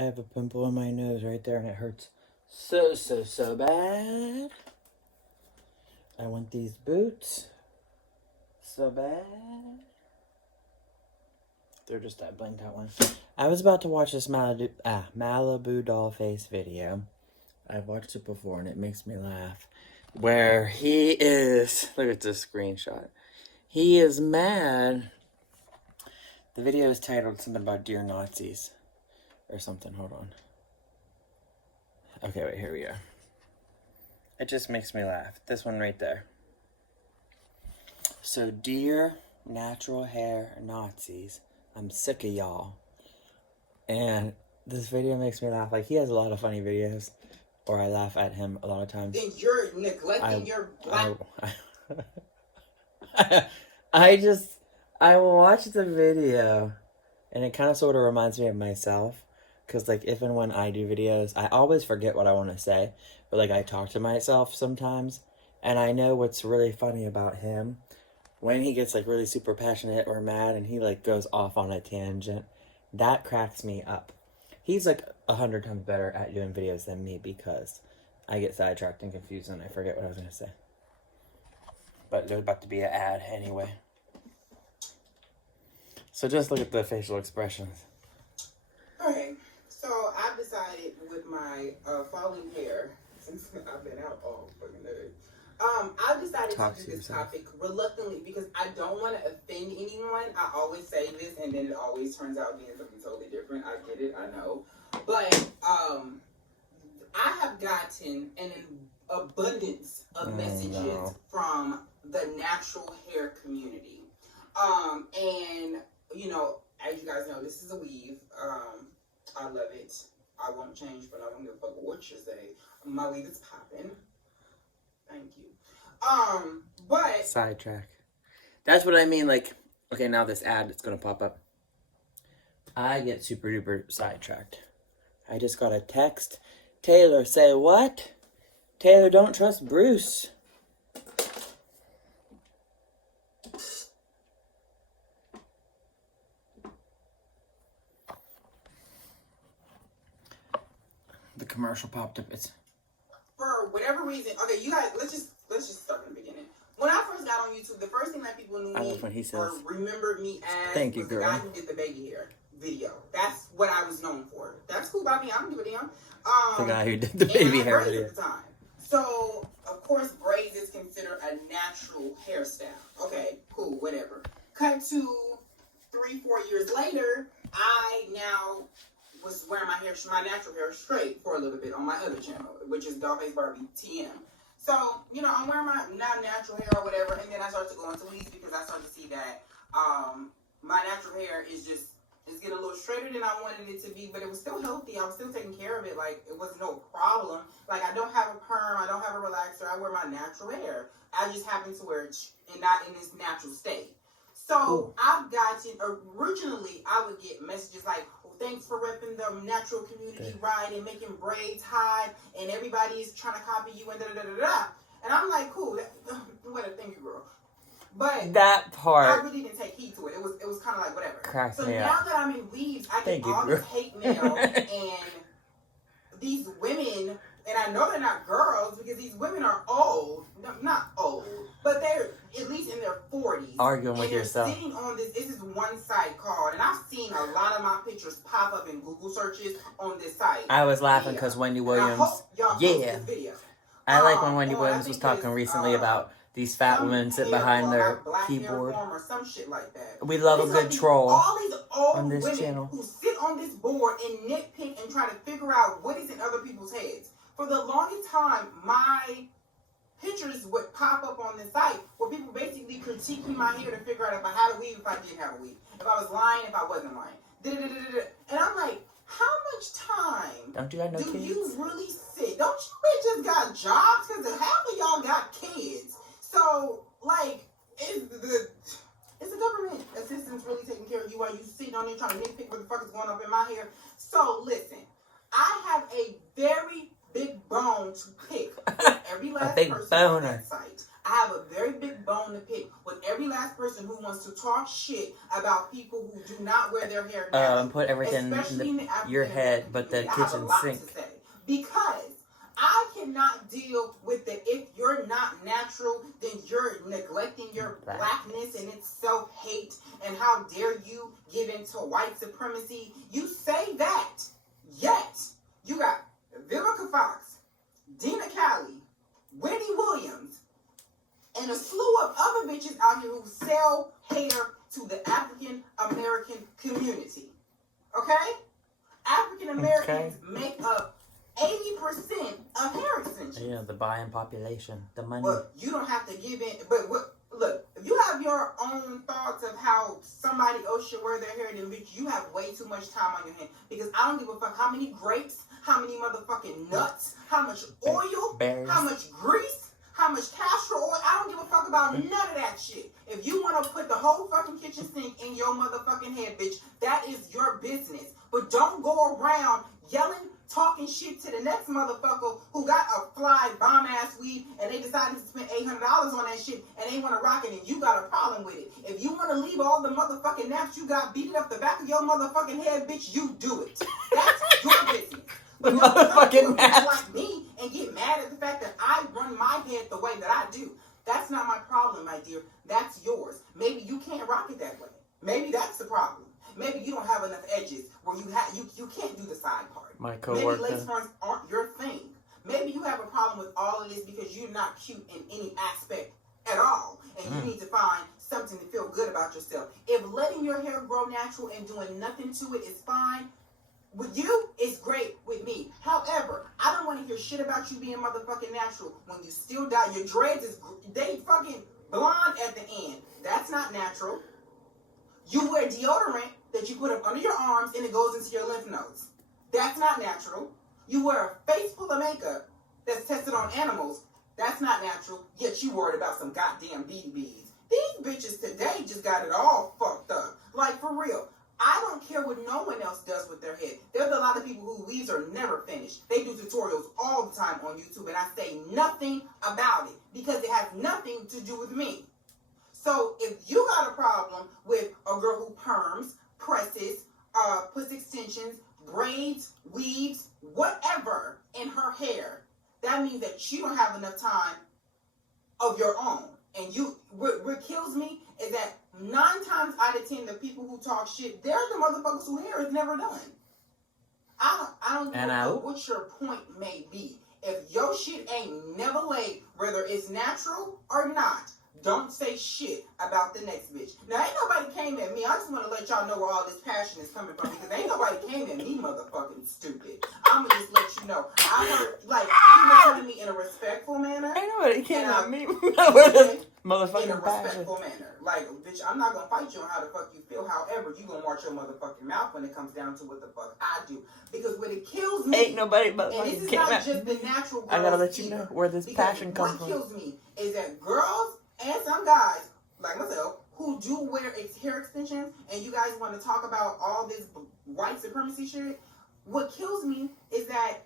I have a pimple on my nose right there and it hurts so bad. I want these boots so bad. They're just that blinked out one. I was about to watch this Malibu doll face video. I've watched it before and it makes me laugh. Where he is, look at this screenshot. He is mad. The video is titled something about Dear Nazis or something. Hold on. Okay, wait, here we go. It just makes me laugh. This one right there. So, dear natural hair Nazis, I'm sick of y'all. And this video makes me laugh. Like, he has a lot of funny videos. Or I laugh at him a lot of times. Then you're neglecting your black... I will watch the video. And it kind of sort of reminds me of myself. Because, like, if and when I do videos, I always forget what I want to say. But, like, I talk to myself sometimes. And I know what's really funny about him. When he gets, like, really super passionate or mad and he, like, goes off on a tangent, that cracks me up. He's, like, 100 times better at doing videos than me because I get sidetracked and confused and I forget what I was going to say. But there's about to be an ad anyway. So just look at the facial expressions. Okay, so I've decided with my falling hair, since I've been out all fucking day, I've decided to do this topic reluctantly because I don't want to offend anyone. I always say this and then it always turns out being something totally different. I get it, I know. But I have gotten an abundance of messages from the natural hair community. And, you know, as you guys know, this is a weave. I love it. I won't change, but I don't give a fuck what you say. My weave is popping. Thank you. But... Sidetrack. That's what I mean, like, okay, now this ad that's gonna pop up. I get super duper sidetracked. I just got a text. Taylor, say what? Taylor, don't trust Bruce. The commercial popped up. It's... For whatever reason, okay, you guys, let's just start from the beginning. When I first got on YouTube, the first thing that people knew me or remembered me as was the guy who did the baby hair video. That's what I was known for. That's cool by me. I don't give a damn. The guy who did the baby hair video. At the time. So, of course, braids is considered a natural hairstyle. Okay, cool, whatever. Cut to 3-4 years later, I now was wearing my natural hair straight for a little bit on my other channel, which is Dollface Barbie TM. So, you know, I'm wearing my natural hair or whatever, and then I start to go into weeds because I start to see that my natural hair is getting a little straighter than I wanted it to be, but it was still healthy. I was still taking care of it. Like, it was no problem. Like, I don't have a perm. I don't have a relaxer. I wear my natural hair. I just happen to wear it and not in this natural state. So, I've gotten, originally, I would get messages like, thanks for repping the natural community right and making braids hide, and everybody is trying to copy you and da-da-da-da-da. And I'm like, cool, whatever, thank you, girl. But that part, I really didn't take heed to it. It was kind of like, whatever. So now that I'm in weaves, I get all this hate mail, and these women, and I know they're not girls because these women are old, not old, but they're at least in their 40s. Arguing with yourself. Sitting on this is one site called, and I've seen a lot of my pictures pop up in Google searches on this site. I was laughing because Wendy Williams, I like when Wendy Williams was talking recently about these fat women sit behind their keyboard. Or some shit like that. We love a good troll all these old on this women channel who sit on this board and nitpick and try to figure out what is in other people's heads. For the longest time, my pictures would pop up on the site where people basically critiquing my hair to figure out if I had a weave, if I didn't have a weave, if I was lying, if I wasn't lying. And I'm like, how much time do you really sit? Don't you bitches got jobs? Because half of y'all got kids. So, like, is the government assistance really taking care of you while you sitting on there trying to nitpick what the fuck is going on in my hair? So, listen, I have a very big bone to pick with every last person on that site. I have a very big bone to pick with every last person who wants to talk shit about people who do not wear their hair down. Put everything in your head but the kitchen sink. To say because I cannot deal with the if you're not natural, then you're neglecting your blackness and it's self-hate and how dare you give into white supremacy. You say that, yet you got Vivica Fox, Dina Cali, Wendy Williams, and a slew of other bitches out here who sell hair to the African American community. Okay? African Americans make up 80% of hair extensions. Yeah, the buying population, the money. But you don't have to give in. But look, if you have your own thoughts of how somebody else should wear their hair, then bitch, you have way too much time on your hands. Because I don't give a fuck how many grapes, how many motherfucking nuts, how much oil, berries, how much grease, how much castor oil. I don't give a fuck about none of that shit. If you want to put the whole fucking kitchen sink in your motherfucking head, bitch, that is your business. But don't go around yelling, talking shit to the next motherfucker who got a fly bomb-ass weave and they decided to spend $800 on that shit and they want to rock it and you got a problem with it. If you want to leave all the motherfucking naps you got beating up the back of your motherfucking head, bitch, you do it. That's your business. The motherfucking naps. Like me and get mad at the fact that I run my head the way that I do. That's not my problem, my dear. That's yours. Maybe you can't rock it that way. Maybe that's the problem. Maybe you don't have enough edges where you can't do the side part. My coworker. Maybe lace fronts aren't your thing. Maybe you have a problem with all of this because you're not cute in any aspect at all. And you need to find something to feel good about yourself. If letting your hair grow natural and doing nothing to it is fine, with you, it's great with me. However, I don't want to hear shit about you being motherfucking natural when you still dye your dreads. They fucking blonde at the end. That's not natural. You wear deodorant that you put up under your arms and it goes into your lymph nodes. That's not natural. You wear a face full of makeup that's tested on animals. That's not natural. Yet you worried about some goddamn BBs. These bitches today just got it all fucked up. Like, for real. I don't care what no one else does with their head. There's a lot of people whose weaves are never finished. They do tutorials all the time on YouTube, and I say nothing about it because it has nothing to do with me. So if you got a problem with a girl who perms, presses, puts extensions, braids, weaves, whatever in her hair, that means that you don't have enough time of your own. And what kills me is that 9 times out of 10, the people who talk shit, they're the motherfuckers whose hair is never done. I don't know what your point may be. If your shit ain't never laid, whether it's natural or not, don't say shit about the next bitch. Now, ain't nobody came at me. I just want to let y'all know where all this passion is coming from because ain't nobody came at me, motherfucking stupid. I'm going to just let you know. I heard, like, people heard me in a respectful manner. Ain't nobody came at me. Motherfucking in a respectful manner. Like, bitch, I'm not going to fight you on how the fuck you feel. However, you going to watch your motherfucking mouth when it comes down to what the fuck I do. Because when it kills me, ain't nobody but and this is not just the natural girls, I gotta let you know where this passion comes from. What kills me is that girls and some guys, like myself, who do wear hair extensions, and you guys want to talk about all this white supremacy shit, what kills me is that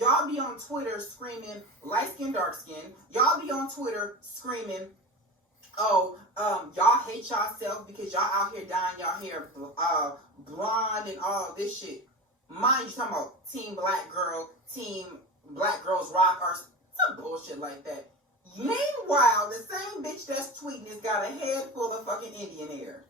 y'all be on Twitter screaming light skin, dark skin. Y'all be on Twitter screaming, oh, y'all hate y'allself because y'all out here dyeing y'all hair blonde and all this shit. Mind you, talking about team black girls rock or some bullshit like that. Meanwhile, the same bitch that's tweeting has got a head full of fucking Indian hair.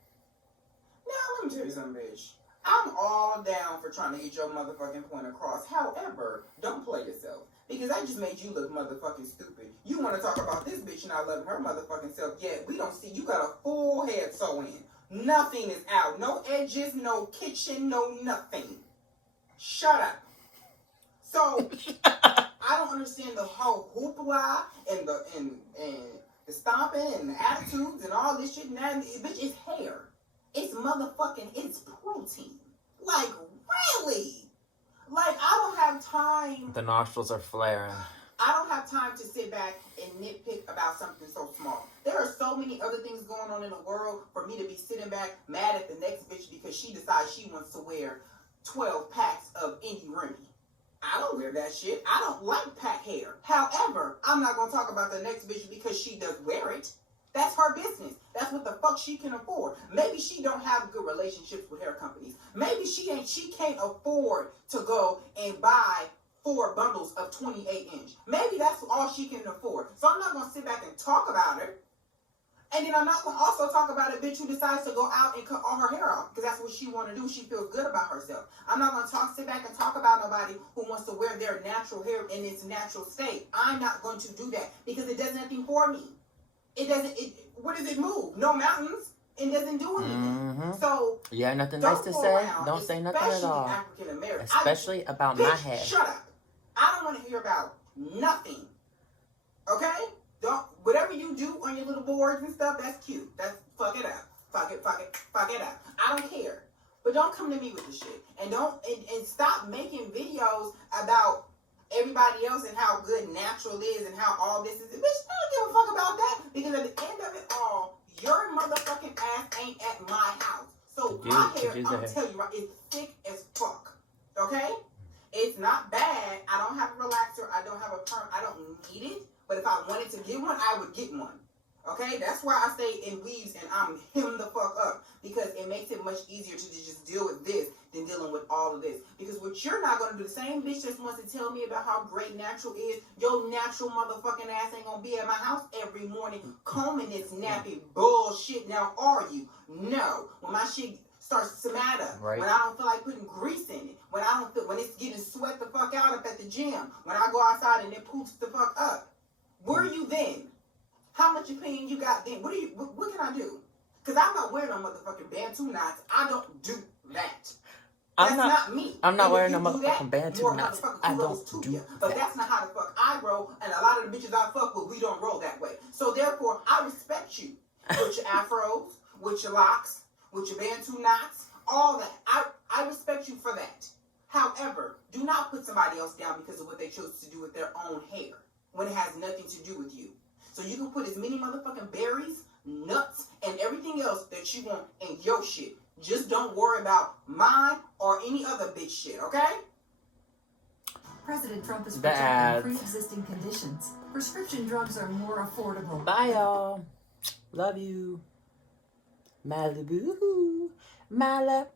Now, let me tell you something, bitch. I'm all down for trying to get your motherfucking point across. However, don't play yourself. Because that just made you look motherfucking stupid. You want to talk about this bitch not loving her motherfucking self. Yet, we don't see. You got a full head sew in. Nothing is out. No edges, no kitchen, no nothing. Shut up. So, I don't understand the whole hoopla and the stomping and the attitudes and all this shit. Now, bitch, it's hair. It's motherfucking, it's protein. Like, really? Like, I don't have time. The nostrils are flaring. I don't have time to sit back and nitpick about something so small. There are so many other things going on in the world for me to be sitting back mad at the next bitch because she decides she wants to wear 12 packs of Indie Remy. I don't wear that shit. I don't like pack hair. However, I'm not going to talk about the next bitch because she does wear it. That's her business. That's what the fuck she can afford. Maybe she don't have good relationships with hair companies. Maybe she can't afford to go and buy 4 bundles of 28-inch. Maybe that's all she can afford. So I'm not going to sit back and talk about her. And then I'm not going to also talk about a bitch who decides to go out and cut all her hair off because that's what she want to do. She feels good about herself. I'm not going to sit back and talk about nobody who wants to wear their natural hair in its natural state. I'm not going to do that because it does nothing for me. It doesn't. What does it move? No mountains. It doesn't do anything. Mm-hmm. So yeah, nothing nice to say. Don't say nothing at all. African American, especially about my hair. Shut up. I don't want to hear about nothing. Okay? Don't. Whatever you do on your little boards and stuff, that's cute. That's fuck it up. Fuck it up. I don't care. But don't come to me with the shit. And stop making videos about everybody else and how good natural is and how all this is. Bitch, I don't give a fuck about that because at the end of it all, your motherfucking ass ain't at my house. So my hair, I'm gonna tell you right, it's thick as fuck. Okay? It's not bad. I don't have a relaxer. I don't have a perm. I don't need it. But if I wanted to get one, I would get one. Okay? That's why I stay in weaves and I'm him the fuck up. Because it makes it much easier to just deal with this than dealing with all of this. Because what you're not going to do, the same bitch just wants to tell me about how great natural is, your natural motherfucking ass ain't going to be at my house every morning combing this nappy bullshit. Now, are you? No. When my shit starts to matter, right. When I don't feel like putting grease in it, when it's getting sweat the fuck out up at the gym, when I go outside and it poops the fuck up, where are you then? How much opinion you got then? What can I do? Because I'm not wearing no motherfucking Bantu knots. I don't do that. That's not me. I'm not wearing no motherfucking Bantu knots. I don't do that. But that's not how the fuck I roll, and a lot of the bitches I fuck with, we don't roll that way. So therefore, I respect you with your afros, with your locks, with your Bantu knots, all that. I respect you for that. However, do not put somebody else down because of what they chose to do with their own hair when it has nothing to do with you. So you can put as many motherfucking berries, nuts, and everything else that you want in your shit. Just don't worry about mine or any other bitch shit, okay? President Trump is protecting pre-existing conditions. Prescription drugs are more affordable. Bye, y'all. Love you. Malibu. Malibu.